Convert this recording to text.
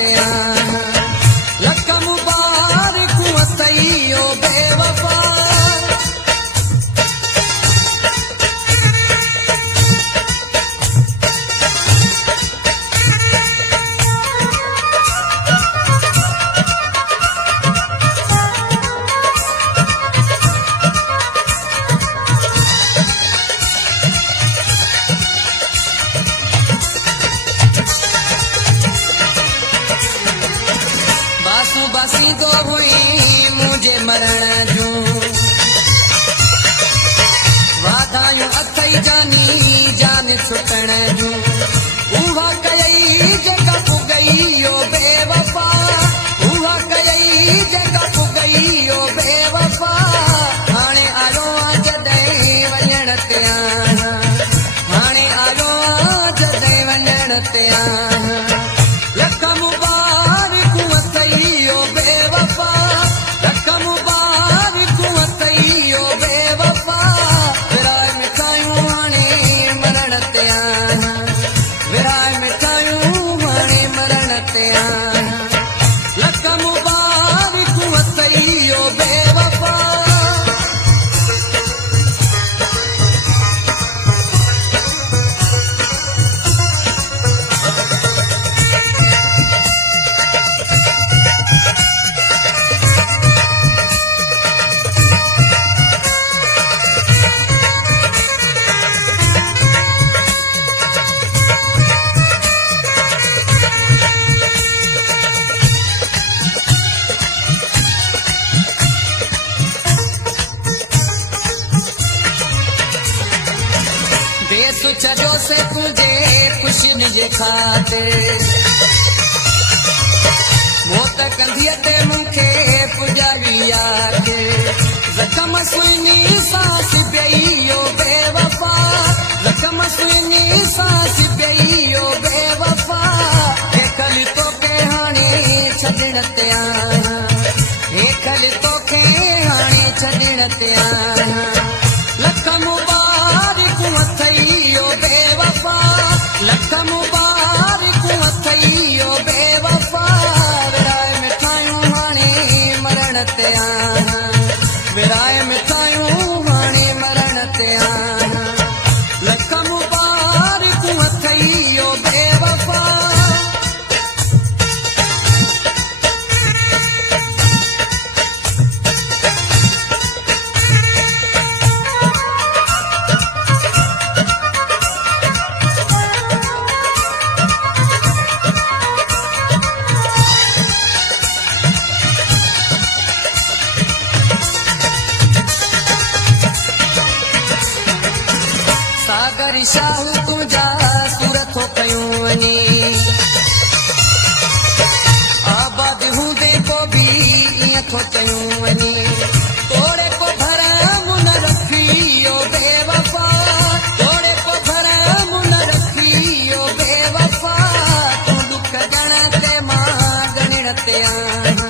ते आहियां लख मुबारकूं अथई ओ बेवफा बासू बासी तो हुई मुझे मरण जूं वाधायूं अथई जानी जान छुटण जूं उहा कयई जेका पुगई ओ बेवफा उहा कयई जेका पुगई ओ बेवफा हाणे आयो आहे जॾहिं वञण ते आहियां हाणे आयो आहे जॾहिं वञण ते आहियां लख मुबारकूं अथई ओ बेवफा लख मुबारकूं अथई ओ बेवफा विराए मिठायूं हाणे मरण ते आहियां विराए मिठायूं हाणे मरण ते आहियां लख मुबारकूं अथई ओ बेवफा बेस छॾियो से तुंहिंजे ख़ुशियुनि जे ख़ातिर मौत कंधीअ ते मूंखे पुॼारी आहे ज़ख़म सुहिनी सांस पई ओ बेवफा ज़ख़म सुहिनी सांस पई ओ बेवफा हेखल तोखे हाणे छॾण ते आहियां हेखल तोखे हाणे छॾण ते आहियां लख मुबारकूं अथई ओ बेवफा लख मुबारकूं अथई ओ बेवफा विराए मिठायूं हाणे मरण ते आहियां विराए मिठायूं हाणे मरण ते आहियां लख मुबारकूं अथई ओ बेवफा सागर शाहू तुंहिंजा सुर थो कयूं वञे आबाद हूंदे को बि ईअं थो कयूं वञे तोड़े को भरम न रखी ओ बेवफा तोड़े को भरम न रखी ओ बेवफा तूं दुख ॼण ते मां ॼणण ते आहियां